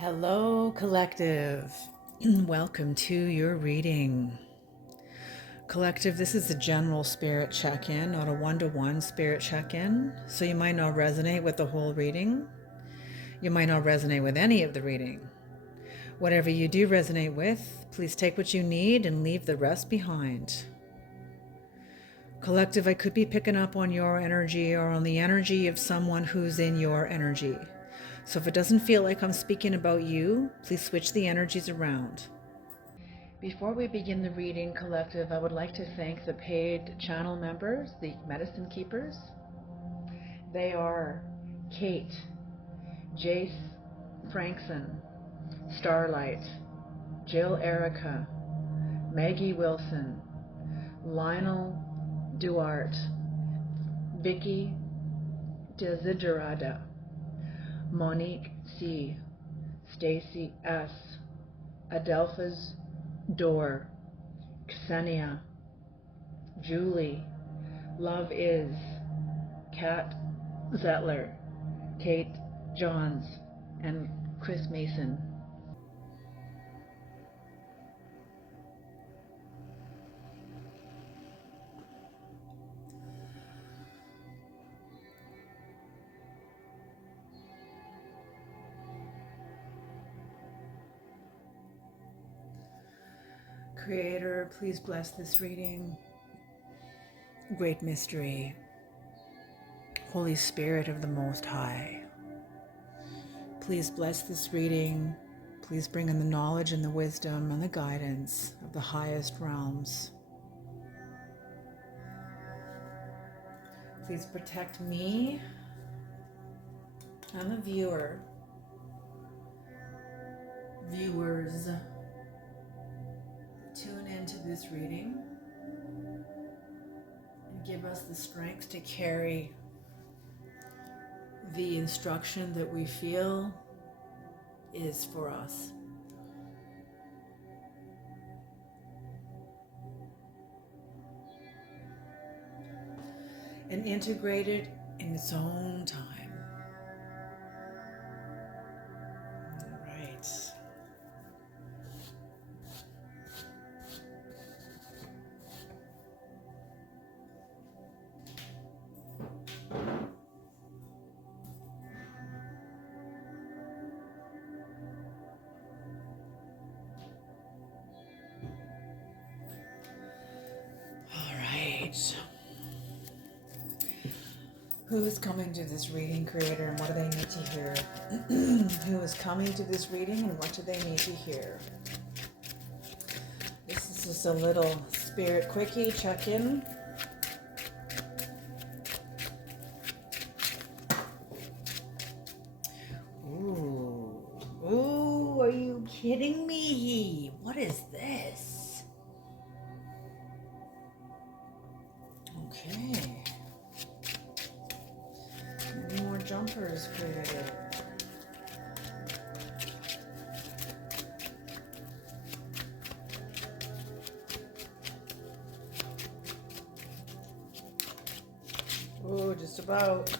Hello, collective. Welcome to your reading. Collective, this is a general spirit check-in, not a one-to-one spirit check-in. So you might not resonate with the whole reading. You might not resonate with any of the reading. Whatever you do resonate with, please take what you need and leave the rest behind. Collective, I could be picking up on your energy or on the energy of someone who's in your energy. So if it doesn't feel like I'm speaking about you, please switch the energies around. Before we begin the reading, collective, I would like to thank the paid channel members, the medicine keepers. They are Kate, Jace Frankson, Starlight, Jill Erica, Maggie Wilson, Lionel Duarte, Vicky Desiderada, Monique C, Stacy S, Adelphas Door, Ksenia, Julie, Love Is, Kat Zettler, Kate Johns, and Chris Mason. Creator, please bless this reading. Great mystery. Holy Spirit of the Most High, please bless this reading. Please bring in the knowledge and the wisdom and the guidance of the highest realms. Please protect me and the viewers. Tune into this reading and give us the strength to carry the instruction that we feel is for us. And integrate it in its own time. All right. Who is coming to this reading, Creator, and what do they need to hear? Who is coming to this reading and what do they need to hear? This is just a little spirit quickie check-in. Ooh, are you kidding me? What is this? Okay. Any more jumpers, Creator? Oh, just about.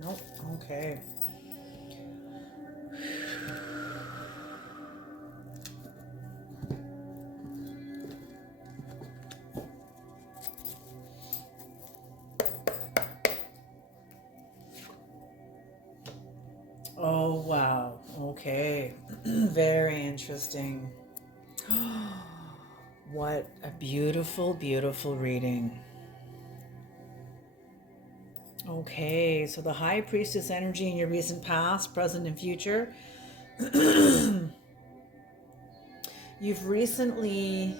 Nope. Okay. Oh, wow. Okay. Very interesting. What a beautiful, beautiful reading. Okay, so the High Priestess energy in your recent past, present, and future. You've recently,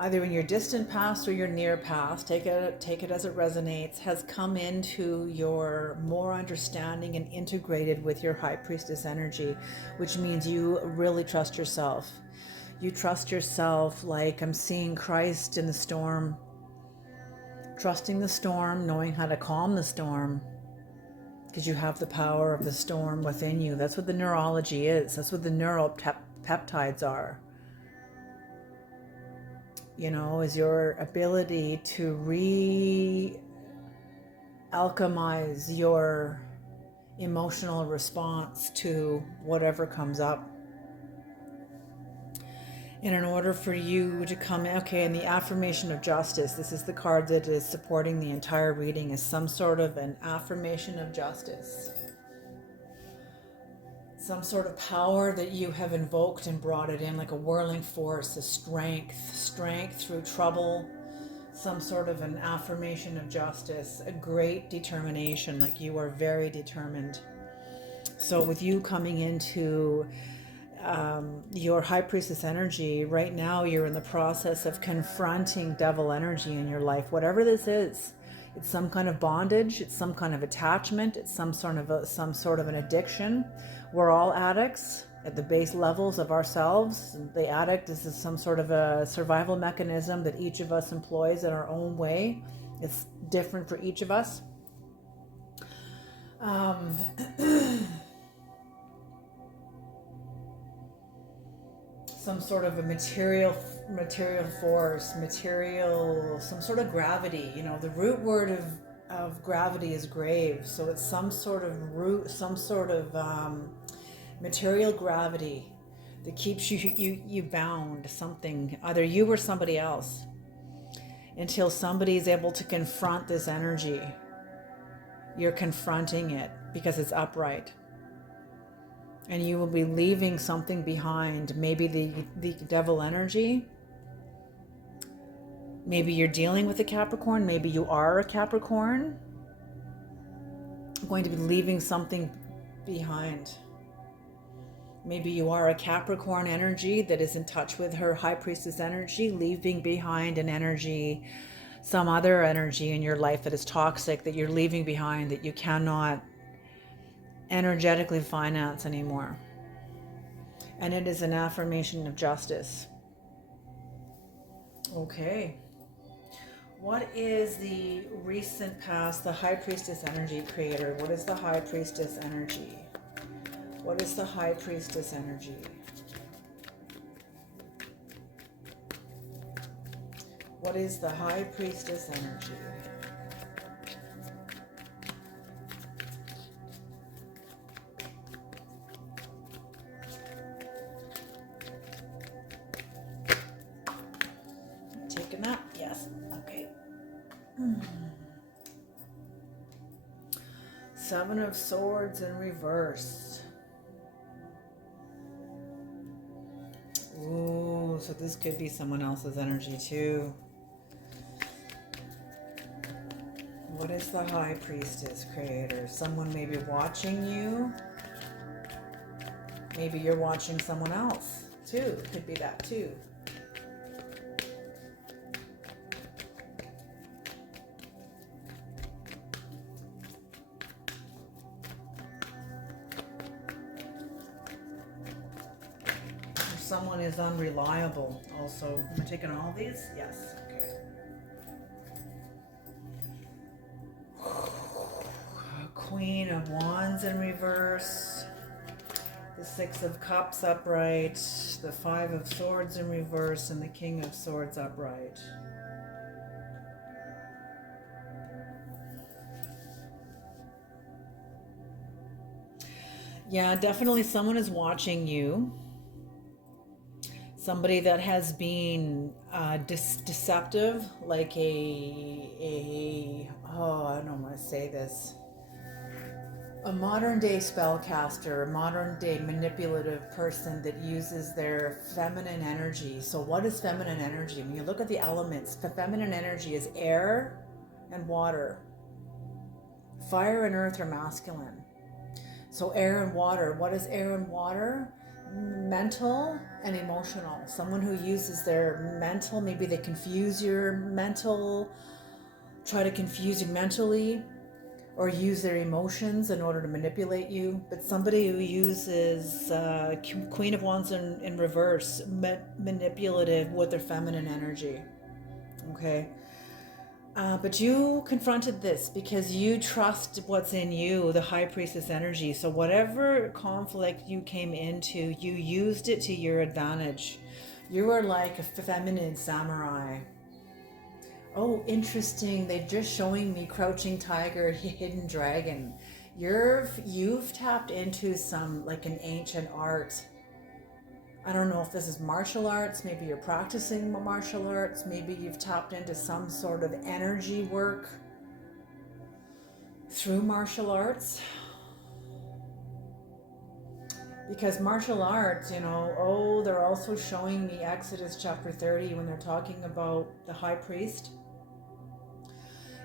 either in your distant past or your near past, take it as it resonates, has come into your more understanding and integrated with your High Priestess energy, which means you really trust yourself. You trust yourself like I'm seeing Christ in the storm, trusting the storm, knowing how to calm the storm, because you have the power of the storm within you. That's what the neurology is. That's what the neural peptides are. You know, is your ability to re-alchemize your emotional response to whatever comes up. And in order for you to come, okay, and the affirmation of justice, this is the card that is supporting the entire reading, is some sort of an affirmation of justice. Some sort of power that you have invoked and brought it in like a whirling force, a strength through trouble, some sort of an affirmation of justice, a great determination, like you are very determined. So with you coming into your high priestess energy, right now you're in the process of confronting devil energy in your life, whatever this is. It's some kind of bondage, it's some kind of attachment, it's some sort of an addiction. We're all addicts at the base levels of ourselves. The addict is some sort of a survival mechanism that each of us employs in our own way. It's different for each of us. Some sort of a material force, some sort of gravity. You know, the root word of gravity is grave, so it's some sort of material gravity that keeps you bound, something, either you or somebody else, until somebody is able to confront this energy. You're confronting it because it's upright. And you will be leaving something behind, maybe the devil energy. Maybe you're dealing with a Capricorn. Maybe you are a Capricorn. I'm going to be leaving something behind. Maybe you are a Capricorn energy that is in touch with her high priestess energy, leaving behind an energy, some other energy in your life that is toxic, that you're leaving behind, that you cannot energetically finance anymore. And it is an affirmation of justice. Okay. What is the recent past, the high priestess energy creator? What is the high priestess energy? What is the high priestess energy? What is the high priestess energy? Taking that? Yes. Okay. Seven of Swords in reverse. Ooh, so this could be someone else's energy too. What is the high priestess creator? Someone may be watching you. Maybe you're watching someone else too. Could be that too. Someone is unreliable also. Am I taking all these? Yes. Okay. Queen of Wands in reverse. The Six of Cups upright. The Five of Swords in reverse. And the King of Swords upright. Yeah, definitely someone is watching you. Somebody that has been deceptive, like I don't know how to say this, a modern day spellcaster, a modern day manipulative person that uses their feminine energy. So what is feminine energy? When you look at the elements, the feminine energy is air and water. Fire and earth are masculine. So air and water. What is air and water? Mental and emotional. Someone who uses their mental, maybe they confuse your mental, try to confuse you mentally, or use their emotions in order to manipulate you. But somebody who uses Queen of Wands in reverse, manipulative with their feminine energy. Okay. But you confronted this because you trust what's in you, the high priestess energy. So whatever conflict you came into, you used it to your advantage. You are like a feminine samurai. Oh, interesting. They're just showing me crouching tiger, hidden dragon. You've tapped into some like an ancient art. I don't know if this is martial arts, maybe you're practicing martial arts, maybe you've tapped into some sort of energy work through martial arts. Because martial arts, they're also showing me Exodus chapter 30 when they're talking about the high priest.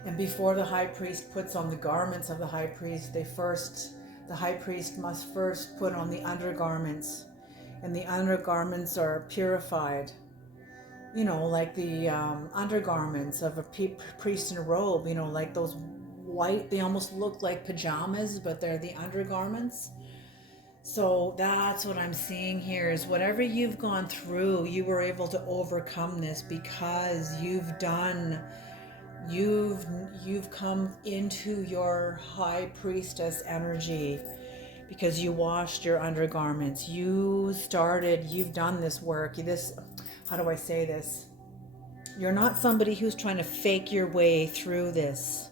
And before the high priest puts on the garments of the high priest, the high priest must first put on the undergarments. And the undergarments are purified, like the undergarments of a priest in a robe, like those white, they almost look like pajamas, but they're the undergarments. So that's what I'm seeing here is whatever you've gone through, you were able to overcome this because you've come into your high priestess energy. Because you washed your undergarments, you've done this work. How do I say this? You're not somebody who's trying to fake your way through this.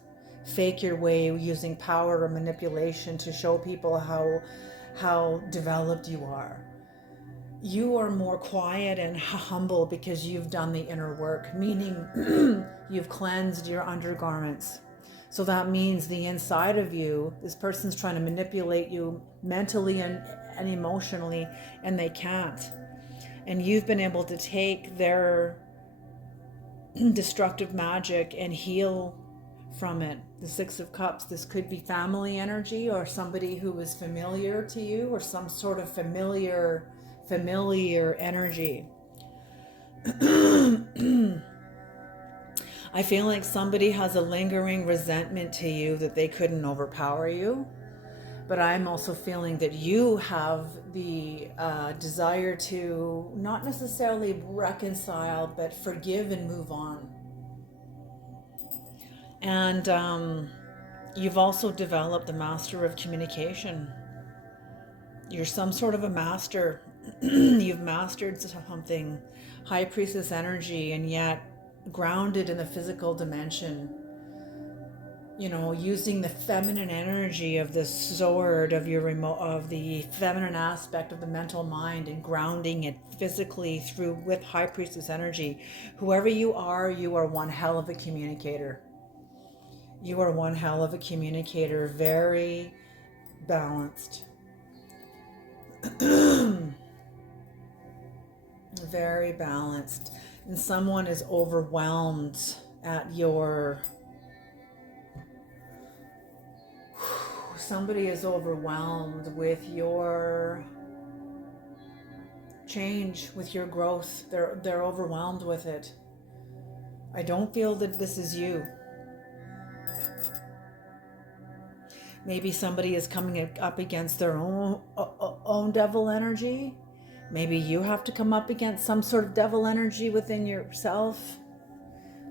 Fake your way using power or manipulation to show people how developed you are. You are more quiet and humble because you've done the inner work, meaning you've cleansed your undergarments. So that means the inside of you, this person's trying to manipulate you mentally and emotionally, and they can't. And you've been able to take their destructive magic and heal from it. The Six of Cups, this could be family energy or somebody who is familiar to you or some sort of familiar energy. I feel like somebody has a lingering resentment to you that they couldn't overpower you. But I'm also feeling that you have the desire to not necessarily reconcile, but forgive and move on. And you've also developed the master of communication. You're some sort of a master. You've mastered something, high priestess energy, and yet grounded in the physical dimension. Using the feminine energy of the sword of the feminine aspect of the mental mind and grounding it physically with high priestess energy. Whoever you are one hell of a communicator. You are one hell of a communicator, very balanced. Very balanced. And someone is overwhelmed at your... Somebody is overwhelmed with your change, with your growth. They're overwhelmed with it. I don't feel that this is you. Maybe somebody is coming up against their own devil energy. Maybe you have to come up against some sort of devil energy within yourself.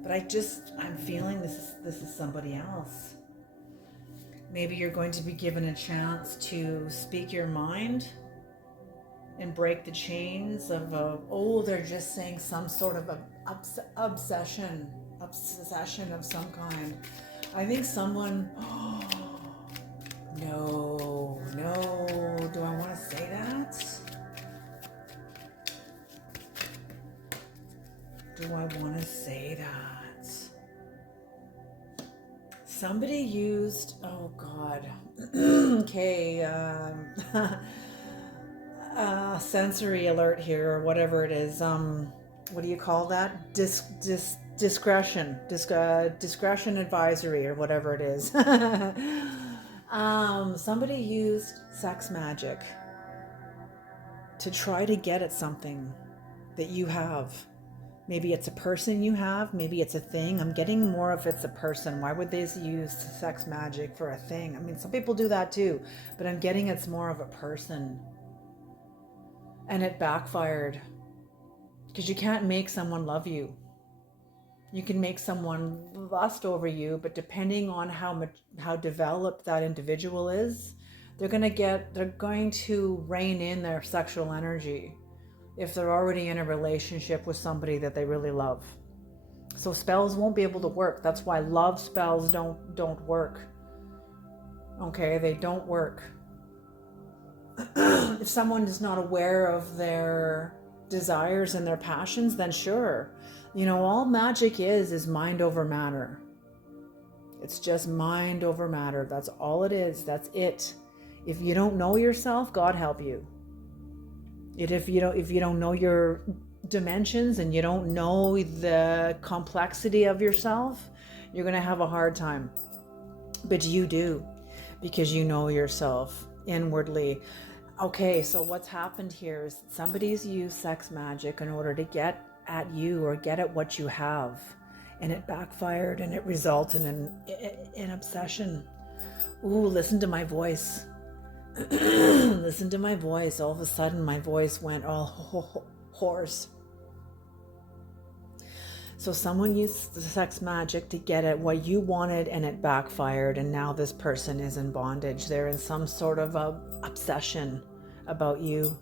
But I'm feeling this is somebody else. Maybe you're going to be given a chance to speak your mind and break the chains of they're just saying some sort of obsession of some kind. I think someone... No, do I want to say that? Do I want to say that? Somebody used, oh God, okay, sensory alert here, or whatever it is. What do you call that? Discretion advisory, or whatever it is. Somebody used sex magic to try to get at something that you have. Maybe it's a person you have, maybe it's a thing. I'm getting more if it's a person. Why would they use sex magic for a thing? I mean, some people do that too, but I'm getting it's more of a person. And it backfired because you can't make someone love you. You can make someone lust over you, but depending on how developed that individual is, they're going to rein in their sexual energy if they're already in a relationship with somebody that they really love. So spells won't be able to work. That's why love spells don't work. Okay, they don't work. If someone is not aware of their desires and their passions, then sure. All magic is mind over matter. It's just mind over matter. That's all it is. That's it. If you don't know yourself, God help you. If you don't know your dimensions and you don't know the complexity of yourself, you're going to have a hard time. But you do, because you know yourself inwardly. Okay, so what's happened here is somebody's used sex magic in order to get at you or get at what you have, and it backfired and it resulted in obsession. Ooh, listen to my voice. Listen to my voice. All of a sudden my voice went all hoarse. So someone used the sex magic to get at what you wanted and it backfired, and now this person is in bondage. They're in some sort of a obsession about you.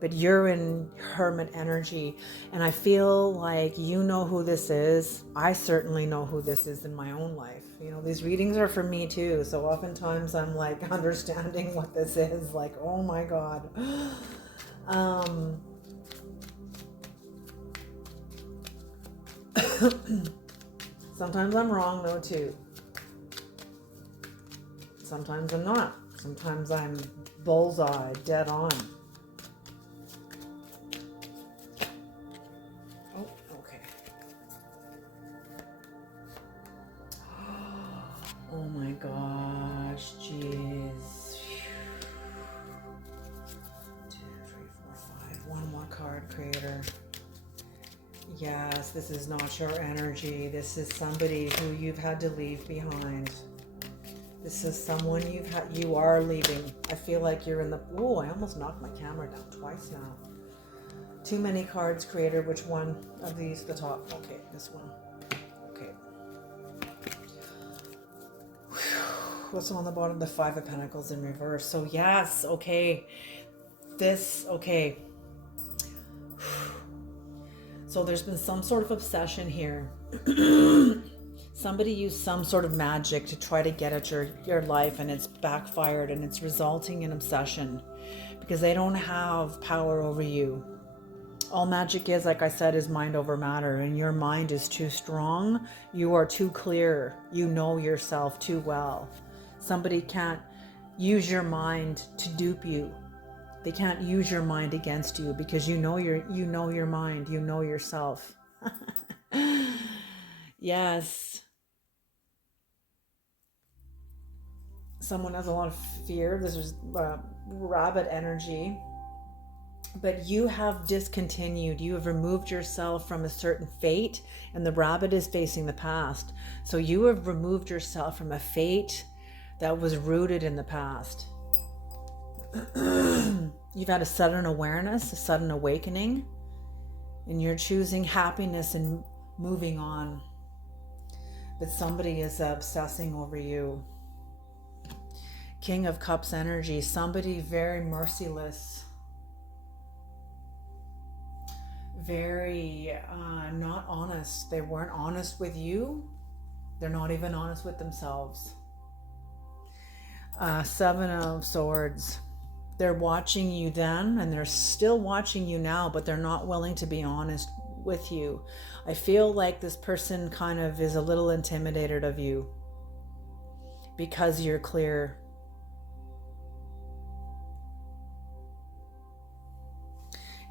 But you're in hermit energy, and I feel like you know who this is. I certainly know who this is in my own life. These readings are for me too, so oftentimes I'm like understanding what this is, like, oh my God. Sometimes I'm wrong though too. Sometimes I'm not. Sometimes I'm bullseye, dead on. Oh, okay. Oh my gosh, jeez. 2, 3, 4, 5. One more card, Creator. Yes, this is not your energy. This is somebody who you've had to leave behind. This is someone you are leaving. I feel like you're in the... Oh, I almost knocked my camera down twice now. Too many cards, Creator. Which one of these? The top. Okay, this one. Okay. What's on the bottom? The Five of Pentacles in reverse. So yes, okay. Okay. So there's been some sort of obsession here. Somebody used some sort of magic to try to get at your life, and it's backfired, and it's resulting in obsession because they don't have power over you. All magic is, like I said, is mind over matter, and your mind is too strong. You are too clear. You know yourself too well. Somebody can't use your mind to dupe you. They can't use your mind against you because you know your mind, you know yourself. Yes. Someone has a lot of fear. This is rabbit energy. But you have discontinued. You have removed yourself from a certain fate, and the rabbit is facing the past. So you have removed yourself from a fate that was rooted in the past. You've had a sudden awareness, a sudden awakening, and you're choosing happiness and moving on. But somebody is obsessing over you. King of Cups energy, somebody very merciless, very not honest. They weren't honest with you. They're not even honest with themselves. Seven of Swords. They're watching you then, and they're still watching you now, but they're not willing to be honest with you. I feel like this person kind of is a little intimidated of you because you're clear.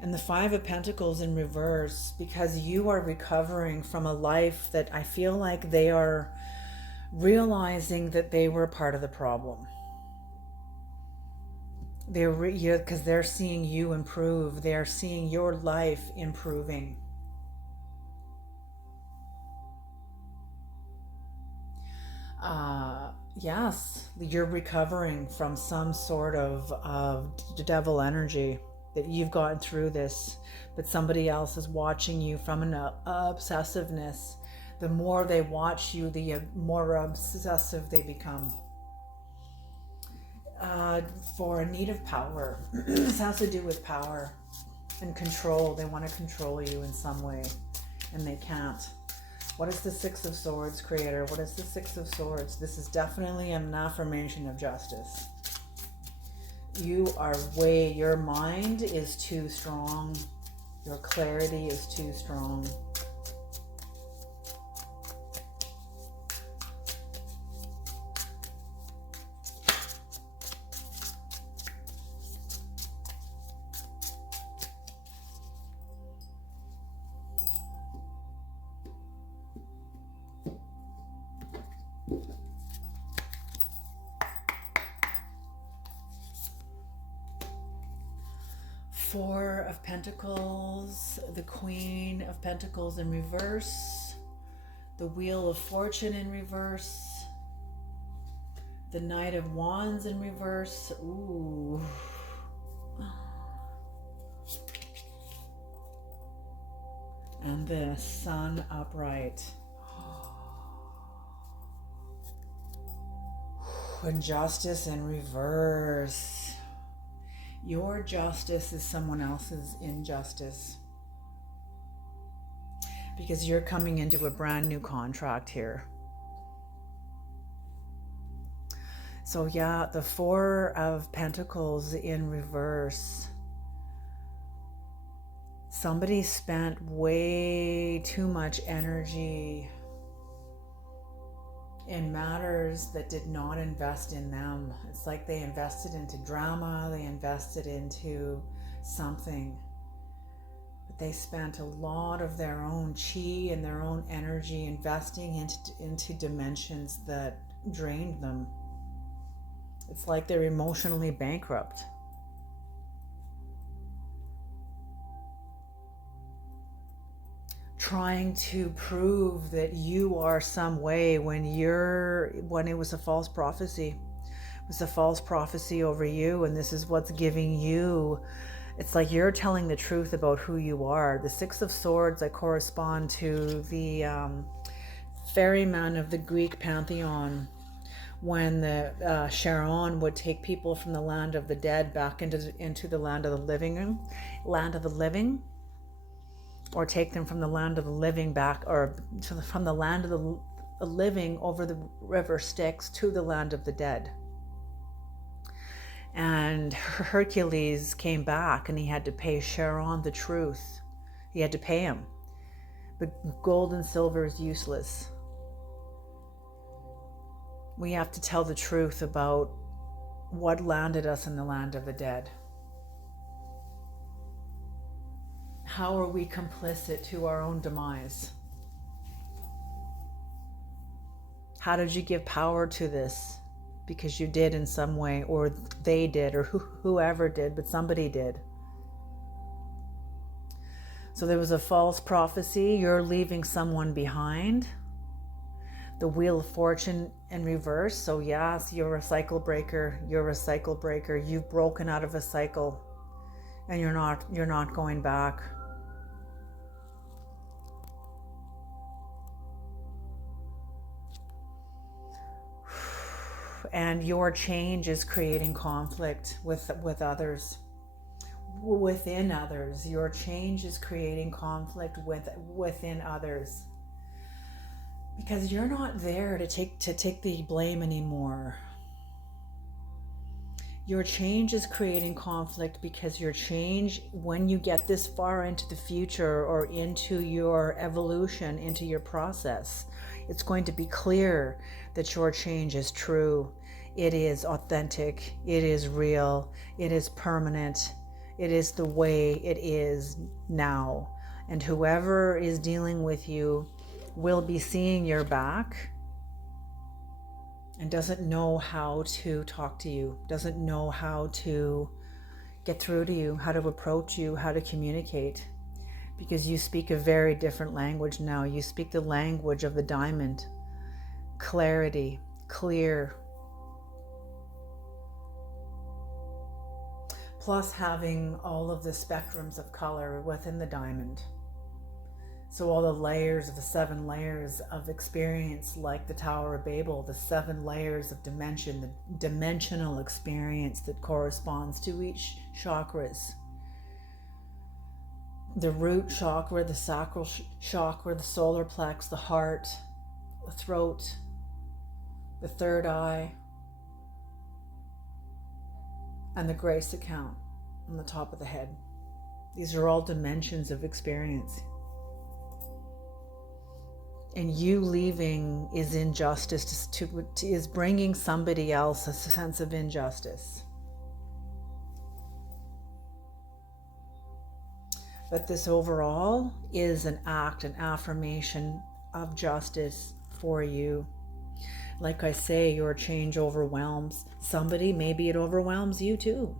And the Five of Pentacles in reverse, because you are recovering from a life that I feel like they are realizing that they were part of the problem. Because they're seeing you improve. They're seeing your life improving. Yes, you're recovering from some sort of devil energy. that you've gotten through this, but somebody else is watching you from an obsessiveness. The more they watch you, the more obsessive they become. For a need of power. This has to do with power and control. They want to control you in some way, and they can't. What is the Six of Swords, Creator? What is the Six of Swords? This is definitely an affirmation of justice. Your mind is too strong. Your clarity is too strong. Four of Pentacles, the Queen of Pentacles in reverse, the Wheel of Fortune in reverse, the Knight of Wands in reverse. Ooh. And the Sun upright. Injustice in reverse. Your justice is someone else's injustice, because you're coming into a brand new contract here. So yeah, the Four of Pentacles in reverse. Somebody spent way too much energy in matters that did not invest in them. It's like they invested into drama, they invested into something, but they spent a lot of their own chi and their own energy investing into dimensions that drained them. It's like they're emotionally bankrupt. Trying to prove that you are some way when it was a false prophecy. It was a false prophecy over you, and this is what's giving you. It's like you're telling the truth about who you are. The Six of Swords that correspond to the ferryman of the Greek pantheon, when the Charon would take people from the land of the dead back into the land of the living, or take them from the land of the living back, or from the land of the living over the river Styx to the land of the dead. And Hercules came back and he had to pay Charon the truth. He had to pay him. But gold and silver is useless. We have to tell the truth about what landed us in the land of the dead. How are we complicit to our own demise? How did you give power to this? Because you did in some way, or they did, or whoever did, but somebody did. So there was a false prophecy. You're leaving someone behind. The Wheel of Fortune in reverse. So yes, you're a cycle breaker. You're a cycle breaker. You've broken out of a cycle, and you're not going back. And your change is creating conflict with others, within others. Your change is creating conflict within others, because you're not there to take the blame anymore. Your change is creating conflict because your change, when you get this far into the future or into your evolution, into your process, it's going to be clear that your change is true. It is authentic. It is real. It is permanent. It is the way it is now. And whoever is dealing with you will be seeing your back and doesn't know how to talk to you, doesn't know how to get through to you, how to approach you, how to communicate, because you speak a very different language now. You speak the language of the diamond. Clarity, clear. plus having all of the spectrums of color within the diamond. So all the layers of the 7 layers of experience, like the Tower of Babel, the 7 layers of dimension, the dimensional experience that corresponds to each chakras. The root chakra, the sacral chakra, the solar plex, the heart, the throat, the third eye, and the grace account on the top of the head. These are all dimensions of experience. And you leaving is injustice, is bringing somebody else a sense of injustice. But this overall is an act, an affirmation of justice for you. Like I say, your change overwhelms somebody. Maybe it overwhelms you too.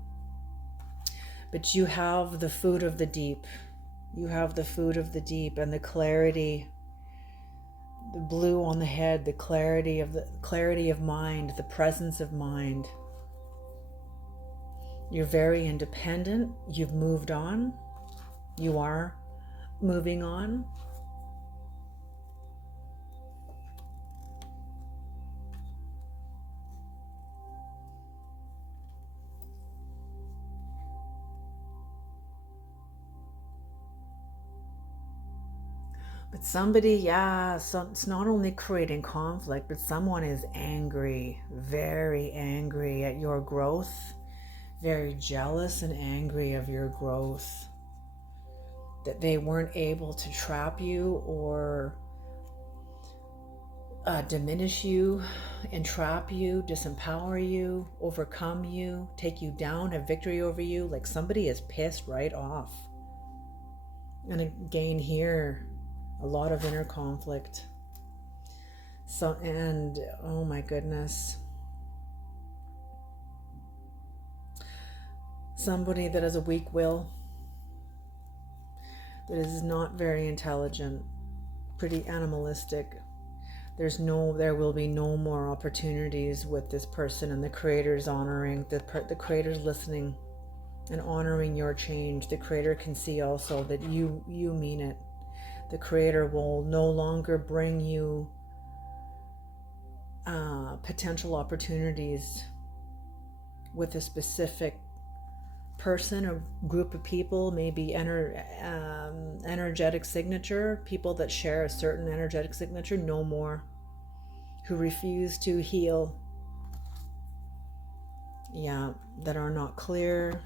But you have the food of the deep. You have the food of the deep and the clarity, the blue on the head, the clarity of mind, the presence of mind. You're very independent. You've moved on. You are moving on. But somebody, so it's not only creating conflict, but someone is angry, very angry at your growth, very jealous and angry of your growth, that they weren't able to trap you or diminish you, entrap you, disempower you, overcome you, take you down, have victory over you. Like somebody is pissed right off. And again here, a lot of inner conflict. So, and oh my goodness. Somebody that has a weak will, that is not very intelligent, pretty animalistic. There will be no more opportunities with this person, and the Creator's honoring, the Creator's listening and honoring your change. The Creator can see also that you mean it. The Creator will no longer bring you potential opportunities with a specific person or group of people, maybe energetic signature, people that share a certain energetic signature, no more, who refuse to heal, that are not clear.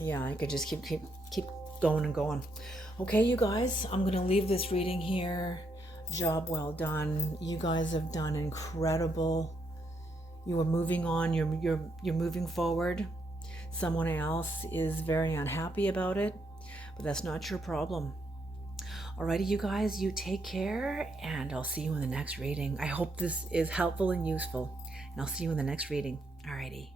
I could just keep going and going. Okay, you guys, I'm gonna leave this reading here. Job well done. You guys have done incredible. You are moving on. You're moving forward. Someone else is very unhappy about it, but that's not your problem. Alrighty, you guys, you take care, and I'll see you in the next reading. I hope this is helpful and useful, and I'll see you in the next reading. Alrighty.